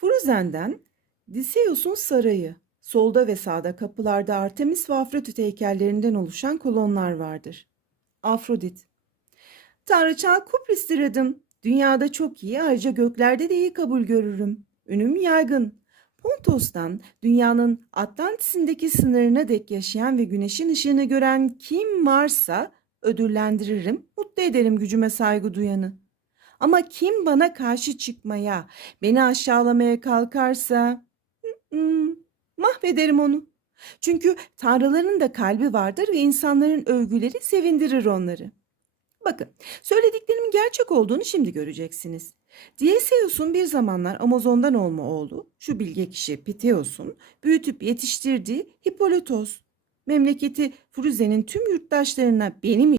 Fruzen'den Diseus'un sarayı. Solda ve sağda kapılarda Artemis ve Afrodit heykellerinden oluşan kolonlar vardır. Afrodit Tanrıçal Kupris'tir adım. Dünyada çok iyi, ayrıca göklerde de iyi kabul görürüm. Ünüm yaygın. Pontos'tan dünyanın Atlantis'indeki sınırına dek yaşayan ve güneşin ışığını gören kim varsa ödüllendiririm, mutlu ederim gücüme saygı duyanı. Ama kim bana karşı çıkmaya, beni aşağılamaya kalkarsa hmm, mahvederim onu. Çünkü tanrıların da kalbi vardır ve insanların övgüleri sevindirir onları. Bakın, söylediklerimin gerçek olduğunu şimdi göreceksiniz. Dieseus'un bir zamanlar Amazon'dan olma oğlu, şu bilge kişi Piteos'un büyütüp yetiştirdiği Hippolytos. Memleketi Fruze'nin tüm yurttaşlarına benim